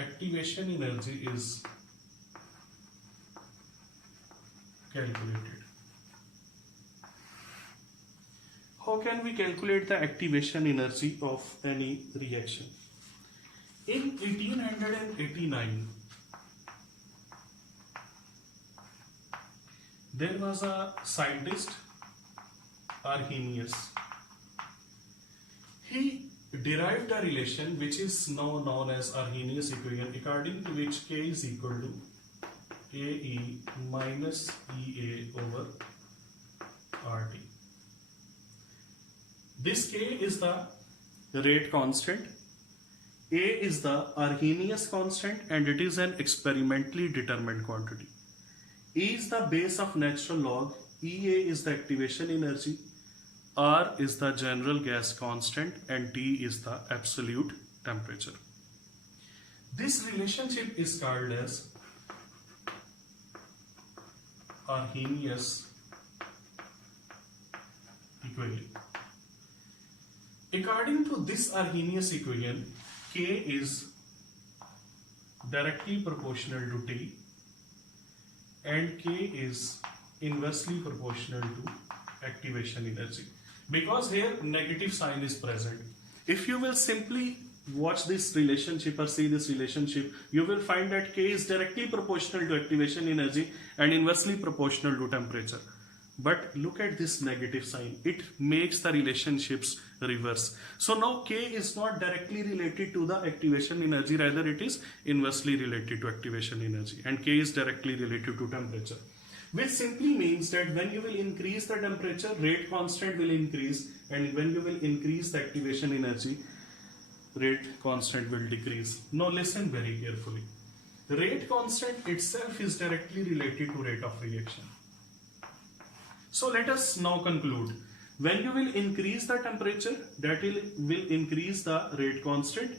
activation energy is calculated. How can we calculate the activation energy of any reaction? In 1889, there was a scientist, Arrhenius. He derived a relation which is now known as Arrhenius equation, according to which K is equal to AE minus EA over RT. This K is the rate constant, A is the Arrhenius constant, and it is an experimentally determined quantity. E is the base of natural log, EA is the activation energy, R is the general gas constant, and T is the absolute temperature. This relationship is called as Arrhenius equation. According to this Arrhenius equation, K is directly proportional to T and K is inversely proportional to activation energy, because here negative sign is present. If you will simply watch this relationship or see this relationship, you will find that K is directly proportional to activation energy and inversely proportional to temperature. But look at this negative sign, it makes the relationships reverse. So now K is not directly related to the activation energy, rather it is inversely related to activation energy, and K is directly related to temperature. Which simply means that when you will increase the temperature, rate constant will increase, and when you will increase the activation energy, rate constant will decrease. Now listen very carefully. Rate constant itself is directly related to rate of reaction. So let us now conclude. When you will increase the temperature, that will increase the rate constant,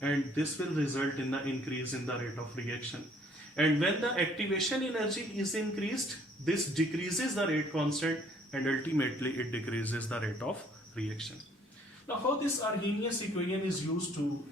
and this will result in the increase in the rate of reaction. And when the activation energy is increased, this decreases the rate constant and ultimately it decreases the rate of reaction. Now how this Arrhenius equation is used to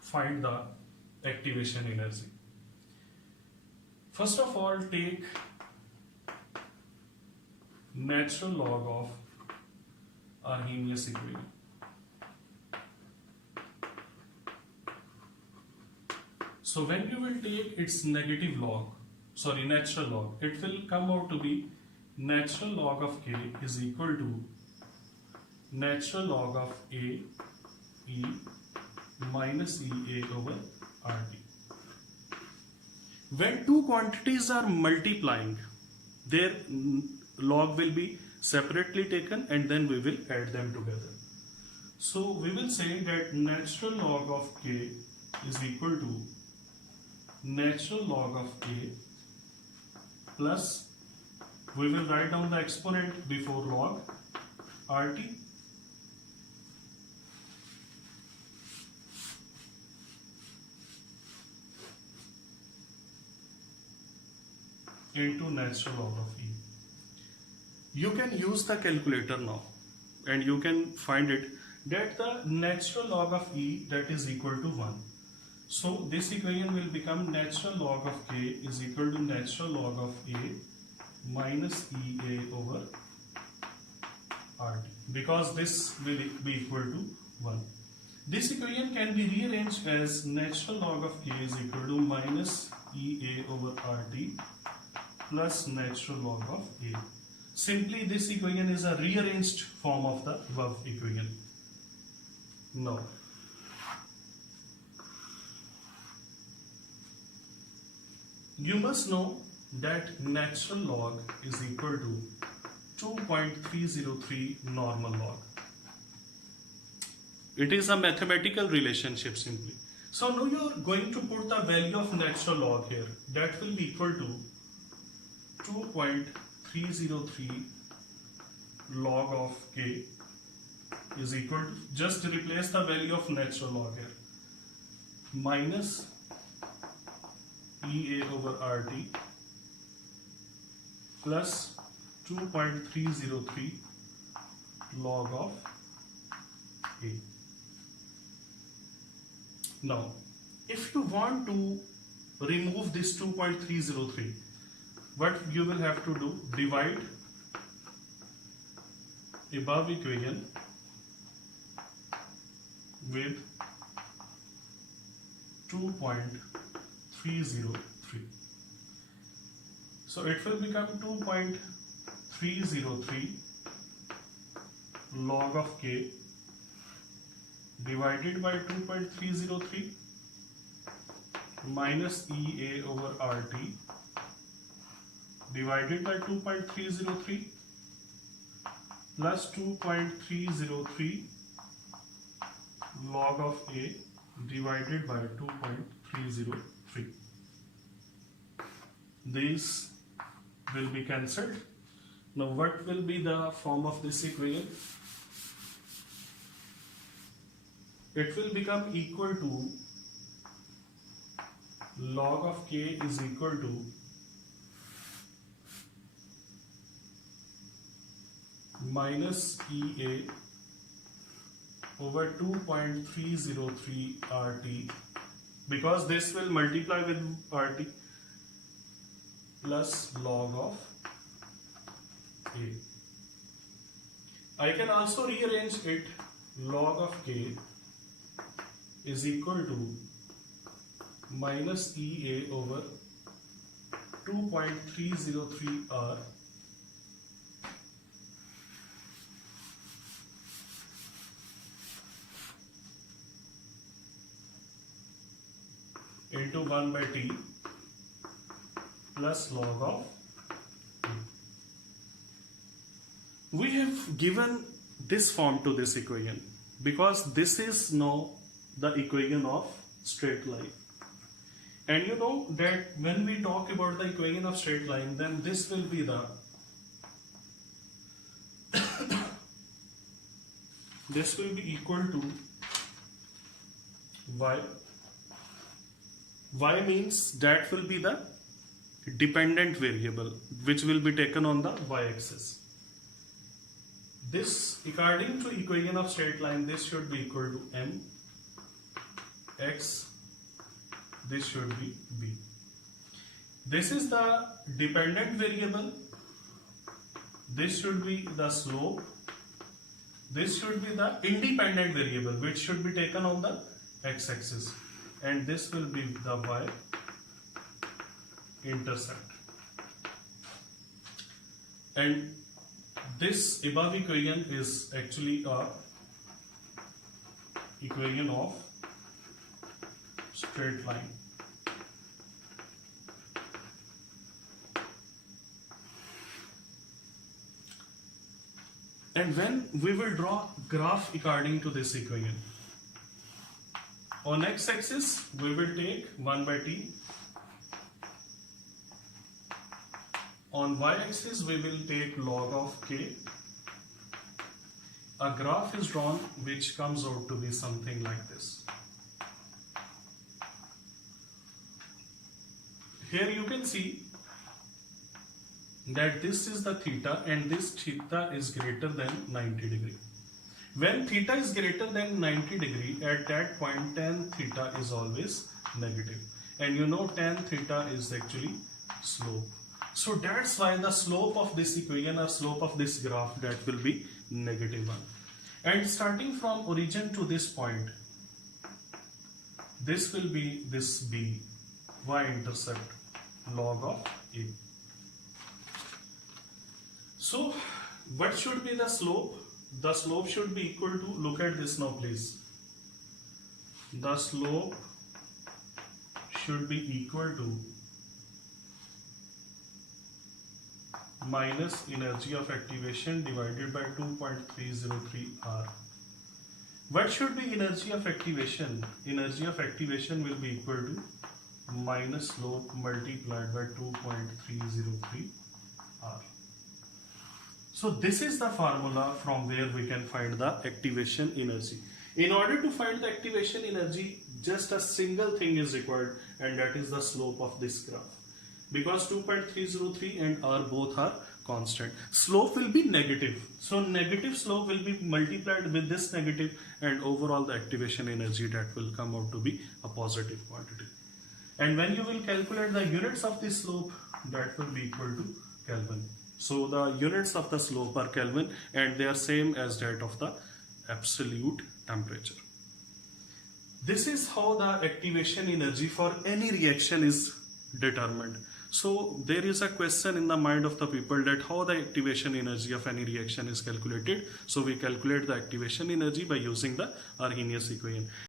find the activation energy? First of all, take natural log of Arrhenius equation. So when you will take its natural log, it will come out to be natural log of K is equal to natural log of A E minus EA over RT. When two quantities are multiplying, their log will be separately taken and then we will add them together. So we will say that natural log of K is equal to natural log of A plus, we will write down the exponent before log, RT into natural log of E. You can use the calculator now and you can find it that the natural log of E, that is equal to 1. So this equation will become natural log of K is equal to natural log of A minus EA over RT, because this will be equal to 1. This equation can be rearranged as natural log of K is equal to minus EA over RT plus natural log of A. Simply this equation is a rearranged form of the above equation. Now you must know that natural log is equal to 2.303 normal log. It is a mathematical relationship simply. So now you are going to put the value of natural log here. That will be equal to 2.303 log of K is equal to, just replace the value of natural log here, minus EA over RT plus 2.303 log of A. Now If you want to remove this 2.303, what you will have to do, divide above equation with 2.303. So it will become 2.303 log of k divided by 2.303 minus EA over RT divided by 2.303 plus 2.303 log of A divided by 2.303. These will be cancelled. Now what will be the form of this equation? It will become equal to log of k is equal to minus EA over 2.303 RT, because this will multiply with RT, plus log of A. I can also rearrange it. Log of k is equal to minus EA over 2.303 R into 1 by T plus log of T. We have given this form to this equation because this is now the equation of straight line. And you know that when we talk about the equation of straight line, then this will be the this will be equal to y. Y means that will be the dependent variable which will be taken on the y-axis. This, according to equation of straight line, this should be equal to m x, this should be b. This is the dependent variable, this should be the slope, this should be the independent variable which should be taken on the x-axis, and this will be the y-intercept. And this above equation is actually a equation of straight line. And when we will draw graph according to this equation, on x-axis we will take 1 by t, on y-axis we will take log of k. A graph is drawn which comes out to be something like this. Here you can see that this is the theta and this theta is greater than 90 degree. When theta is greater than 90 degree, at that point tan theta is always negative. And you know tan theta is actually slope. So that's why the slope of this equation or slope of this graph, that will be -1. And starting from origin to this point, this will be this b, y-intercept, log of a. So what should be the slope? The slope should be equal to, look at this now please, the slope should be equal to minus energy of activation divided by 2.303 R. What should be energy of activation? Energy of activation will be equal to minus slope multiplied by 2.303 R. So this is the formula from where we can find the activation energy. In order to find the activation energy, just a single thing is required, and that is the slope of this graph. Because 2.303 and R both are constant. Slope will be negative. So negative slope will be multiplied with this negative, and overall the activation energy that will come out to be a positive quantity. And when you will calculate the units of the slope, that will be equal to Kelvin. So the units of the slope are Kelvin, and they are same as that of the absolute temperature. This is how the activation energy for any reaction is determined. So there is a question in the mind of the people that how the activation energy of any reaction is calculated. So we calculate the activation energy by using the Arrhenius equation.